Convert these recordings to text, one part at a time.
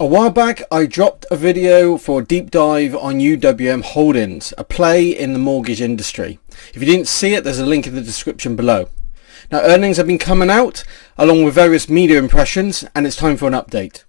A while back I dropped a video for a deep dive on UWM Holdings, a play in the mortgage industry. If you didn't see it, there's a link in the description below. Now earnings have been coming out along with various media impressions, and it's time for an update.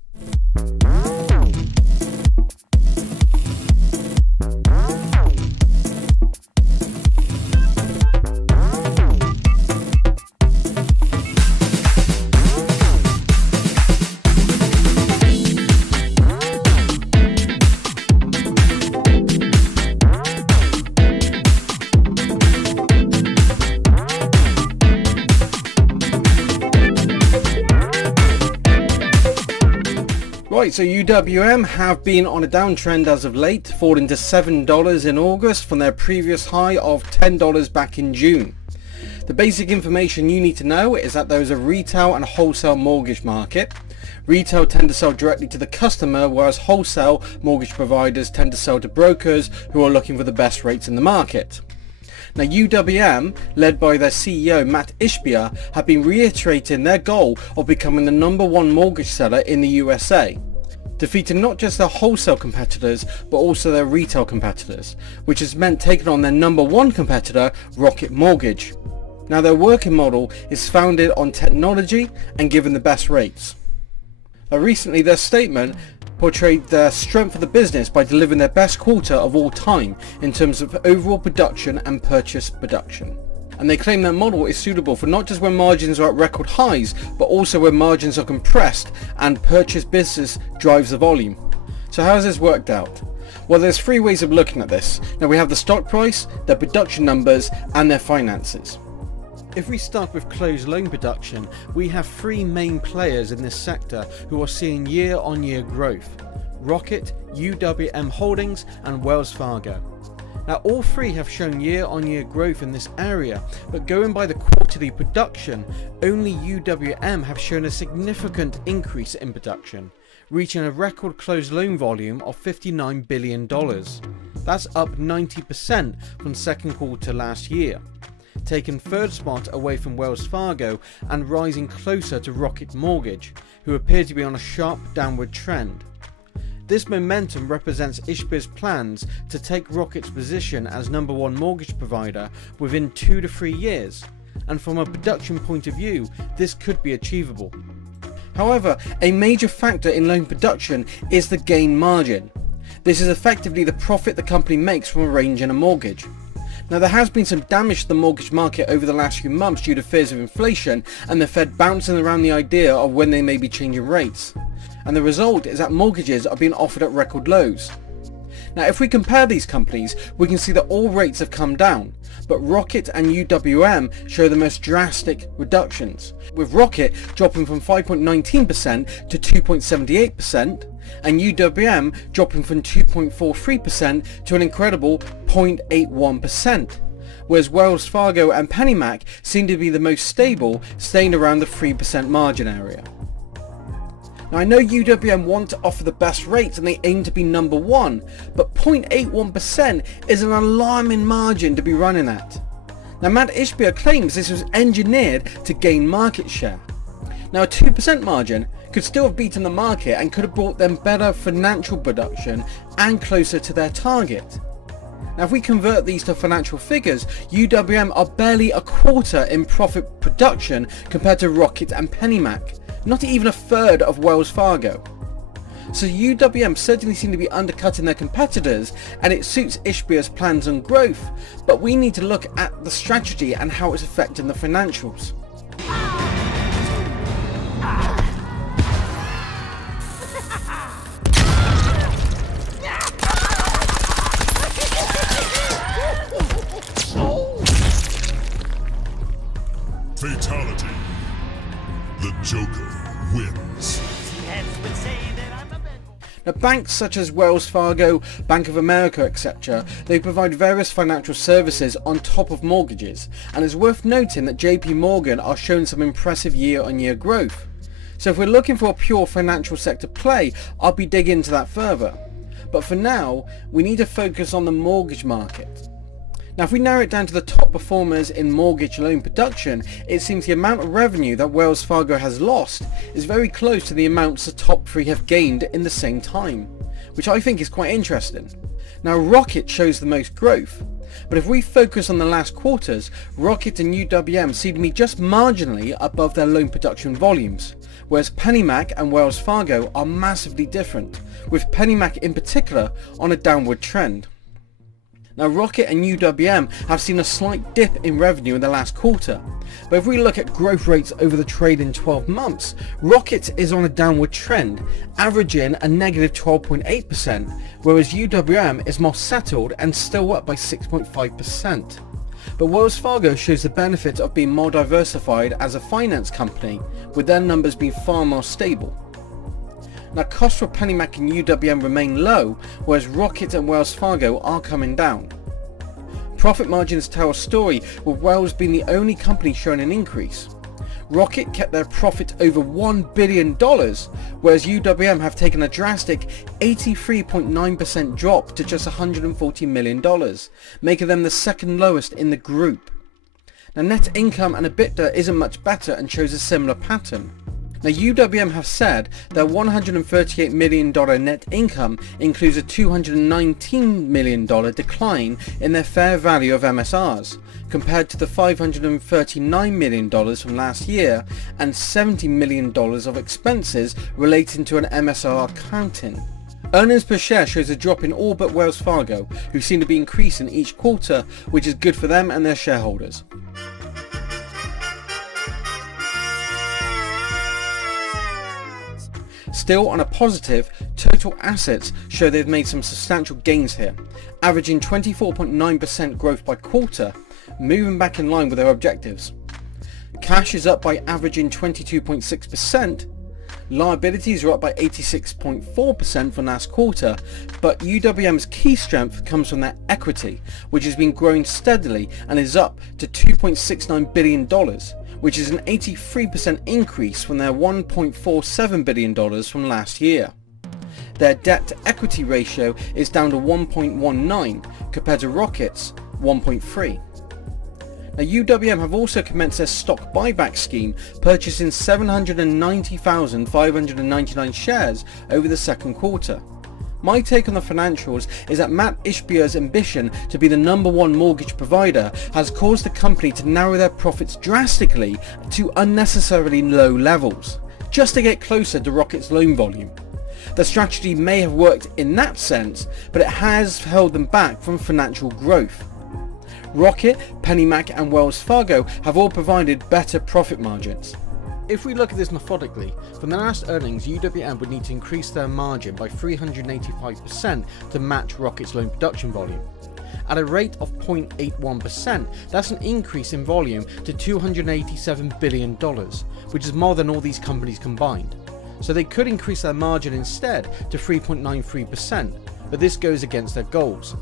Right, so UWM have been on a downtrend as of late, falling to $7 in August from their previous high of $10 back in June. The basic information you need to know is that there is a retail and wholesale mortgage market. Retail tend to sell directly to the customer, whereas wholesale mortgage providers tend to sell to brokers who are looking for the best rates in the market. Now UWM, led by their CEO Matt Ishbia, have been reiterating their goal of becoming the #1 mortgage seller in the USA, defeating not just their wholesale competitors but also their retail competitors, which has meant taking on their #1 competitor, Rocket Mortgage. Now their working model is founded on technology and giving the best rates. Now recently their statement portrayed their strength of the business by delivering their best quarter of all time in terms of overall production and purchase production. And they claim their model is suitable for not just when margins are at record highs, but also when margins are compressed and purchase business drives the volume. So how has this worked out? Well, there's three ways of looking at this. Now we have the stock price, their production numbers and their finances. If we start with closed loan production, we have three main players in this sector who are seeing year-on-year growth: Rocket, UWM Holdings and Wells Fargo. Now all three have shown year-on-year growth in this area, but going by the quarterly production, only UWM have shown a significant increase in production, reaching a record closed loan volume of $59 billion. That's up 90% from second quarter last year, taking third spot away from Wells Fargo and rising closer to Rocket Mortgage, who appear to be on a sharp downward trend. This momentum represents Ishbia's plans to take Rocket's position as #1 mortgage provider within 2 to 3 years, and from a production point of view, this could be achievable. However, a major factor in loan production is the gain margin. This is effectively the profit the company makes from arranging a mortgage. Now there has been some damage to the mortgage market over the last few months due to fears of inflation and the Fed bouncing around the idea of when they may be changing rates. And the result is that mortgages are being offered at record lows. Now if we compare these companies, we can see that all rates have come down, but Rocket and UWM show the most drastic reductions, with Rocket dropping from 5.19% to 2.78% and UWM dropping from 2.43% to an incredible 0.81%, whereas Wells Fargo and PennyMac seem to be the most stable, staying around the 3% margin area. Now I know UWM want to offer the best rates and they aim to be #1, but 0.81% is an alarming margin to be running at. Now Matt Ishbia claims this was engineered to gain market share. Now a 2% margin could still have beaten the market and could have brought them better financial production and closer to their target. Now if we convert these to financial figures, UWM are barely a quarter in profit production compared to Rocket and PennyMac, not even a third of Wells Fargo. So UWM certainly seem to be undercutting their competitors, and it suits Ishbia's plans on growth, but we need to look at the strategy and how it's affecting the financials. Fatality. The Joker wins. Now banks such as Wells Fargo, Bank of America, etc., they provide various financial services on top of mortgages, and it's worth noting that JP Morgan are showing some impressive year-on-year growth. So if we're looking for a pure financial sector play, I'll be digging into that further. But for now, we need to focus on the mortgage market. Now if we narrow it down to the top performers in mortgage loan production, it seems the amount of revenue that Wells Fargo has lost is very close to the amounts the top three have gained in the same time, which I think is quite interesting. Now Rocket shows the most growth, but if we focus on the last quarters, Rocket and UWM seem to be just marginally above their loan production volumes, whereas PennyMac and Wells Fargo are massively different, with PennyMac in particular on a downward trend. Now Rocket and UWM have seen a slight dip in revenue in the last quarter, but if we look at growth rates over the trailing 12 months, Rocket is on a downward trend, averaging a negative 12.8%, whereas UWM is more settled and still up by 6.5%. But Wells Fargo shows the benefit of being more diversified as a finance company, with their numbers being far more stable. Now costs for PennyMac and UWM remain low, whereas Rocket and Wells Fargo are coming down. Profit margins tell a story, with Wells being the only company showing an increase. Rocket kept their profit over $1 billion, whereas UWM have taken a drastic 83.9% drop to just $140 million, making them the second lowest in the group. Now net income and EBITDA isn't much better and shows a similar pattern. Now UWM have said their $138 million net income includes a $219 million decline in their fair value of MSRs, compared to the $539 million from last year and $70 million of expenses relating to an MSR accounting. Earnings per share shows a drop in all but Wells Fargo, who seem to be increasing each quarter, which is good for them and their shareholders. Still on a positive, total assets show they've made some substantial gains here, averaging 24.9% growth by quarter, moving back in line with their objectives. Cash is up by averaging 22.6%, liabilities are up by 86.4% from last quarter, but UWM's key strength comes from their equity, which has been growing steadily and is up to $2.69 billion. Which is an 83% increase from their $1.47 billion from last year. Their debt to equity ratio is down to 1.19 compared to Rocket's 1.3. Now UWM have also commenced their stock buyback scheme, purchasing 790,599 shares over the second quarter. My take on the financials is that Matt Ishbia's ambition to be the #1 mortgage provider has caused the company to narrow their profits drastically to unnecessarily low levels, just to get closer to Rocket's loan volume. The strategy may have worked in that sense, but it has held them back from financial growth. Rocket, PennyMac and Wells Fargo have all provided better profit margins. If we look at this methodically, from the last earnings, UWM would need to increase their margin by 385% to match Rocket's loan production volume. At a rate of 0.81%, that's an increase in volume to $287 billion, which is more than all these companies combined. So they could increase their margin instead to 3.93%, but this goes against their goals.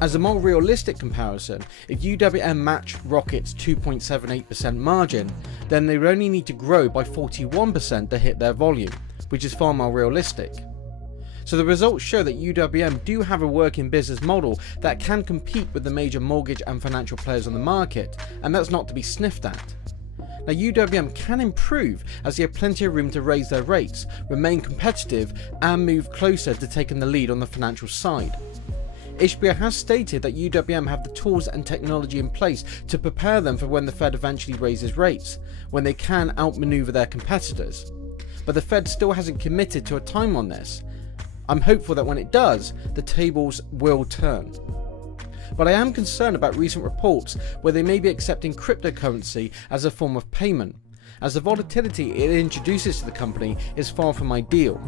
As a more realistic comparison, if UWM matched Rocket's 2.78% margin, then they would only need to grow by 41% to hit their volume, which is far more realistic. So the results show that UWM do have a working business model that can compete with the major mortgage and financial players on the market, and that's not to be sniffed at. Now UWM can improve as they have plenty of room to raise their rates, remain competitive and move closer to taking the lead on the financial side. Ishbia has stated that UWM have the tools and technology in place to prepare them for when the Fed eventually raises rates, when they can outmaneuver their competitors. But the Fed still hasn't committed to a time on this. I'm hopeful that when it does, the tables will turn. But I am concerned about recent reports where they may be accepting cryptocurrency as a form of payment, as the volatility it introduces to the company is far from ideal.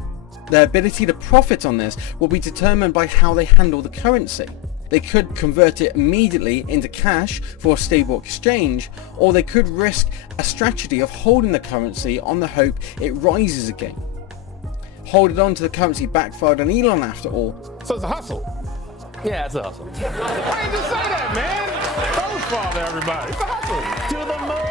Their ability to profit on this will be determined by how they handle the currency. They could convert it immediately into cash for a stable exchange, or they could risk a strategy of holding the currency on the hope it rises again. Holding on to the currency backfired on Elon after all. So it's a hustle. Yeah, it's a hustle. Why didn't you say that, man? Don't fall to everybody. It's a hustle. To the moon.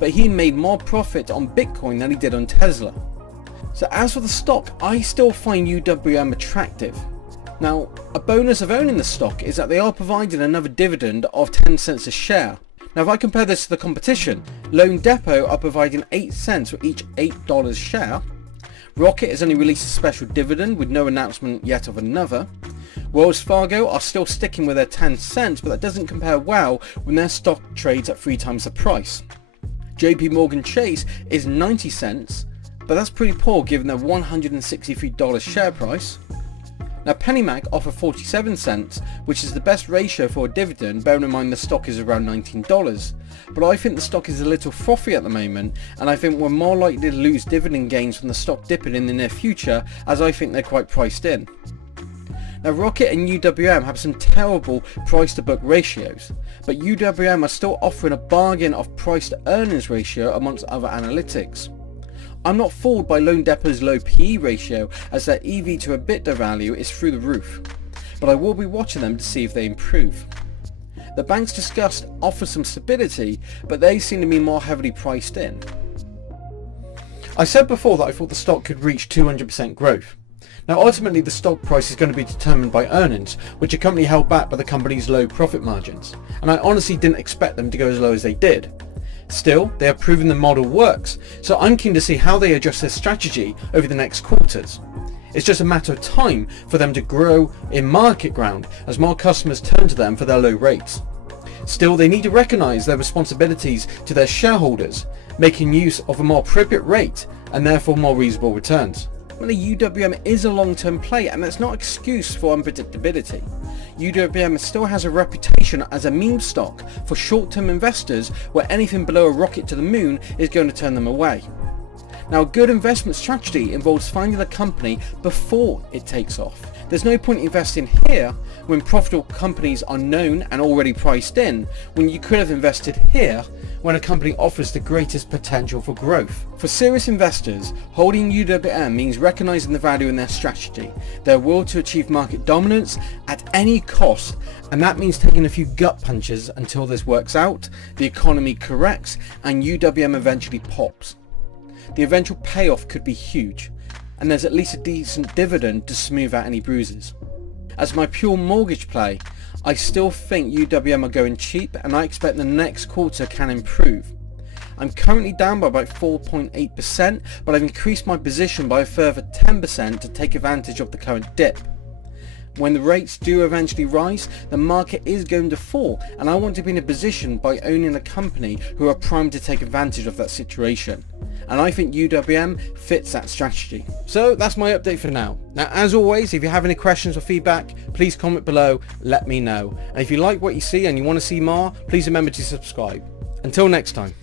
But he made more profit on Bitcoin than he did on Tesla. So as for the stock, I still find UWM attractive. Now, a bonus of owning the stock is that they are providing another dividend of 10 cents a share. Now if I compare this to the competition, Loan Depot are providing 8 cents for each $8 share. Rocket has only released a special dividend with no announcement yet of another. Wells Fargo are still sticking with their 10 cents, but that doesn't compare well when their stock trades at 3 times the price. JP Morgan Chase is 90 cents, but that's pretty poor given their $163 share price. Now PennyMac offer 47 cents, which is the best ratio for a dividend, bearing in mind the stock is around $19. But I think the stock is a little frothy at the moment, and I think we're more likely to lose dividend gains from the stock dipping in the near future, as I think they're quite priced in. Now Rocket and UWM have some terrible price to book ratios, but UWM are still offering a bargain of price to earnings ratio amongst other analytics. I'm not fooled by Loan Depot's low PE ratio, as their EV to EBITDA value is through the roof, but I will be watching them to see if they improve. The banks discussed offer some stability, but they seem to be more heavily priced in. I said before that I thought the stock could reach 200% growth. Now ultimately the stock price is going to be determined by earnings, which are currently held back by the company's low profit margins, and I honestly didn't expect them to go as low as they did. Still, they have proven the model works, so I'm keen to see how they adjust their strategy over the next quarters. It's just a matter of time for them to grow in market ground as more customers turn to them for their low rates. Still, they need to recognise their responsibilities to their shareholders, making use of a more appropriate rate and therefore more reasonable returns. The UWM is a long-term play, and that's not an excuse for unpredictability. UWM still has a reputation as a meme stock for short-term investors, where anything below a rocket to the moon is going to turn them away. Now a good investment strategy involves finding a company before it takes off. There's no point investing here when profitable companies are known and already priced in, when you could have invested here when a company offers the greatest potential for growth. For serious investors, holding UWM means recognizing the value in their strategy, their will to achieve market dominance at any cost, and that means taking a few gut punches until this works out, the economy corrects, and UWM eventually pops. The eventual payoff could be huge, and there's at least a decent dividend to smooth out any bruises. As my pure mortgage play, I still think UWM are going cheap, and I expect the next quarter can improve. I'm currently down by about 4.8%, but I've increased my position by a further 10% to take advantage of the current dip. When the rates do eventually rise, the market is going to fall, and I want to be in a position by owning a company who are primed to take advantage of that situation. And I think UWM fits that strategy. So that's my update for now. Now as always, if you have any questions or feedback, please comment below, let me know. And if you like what you see and you want to see more, please remember to subscribe. Until next time.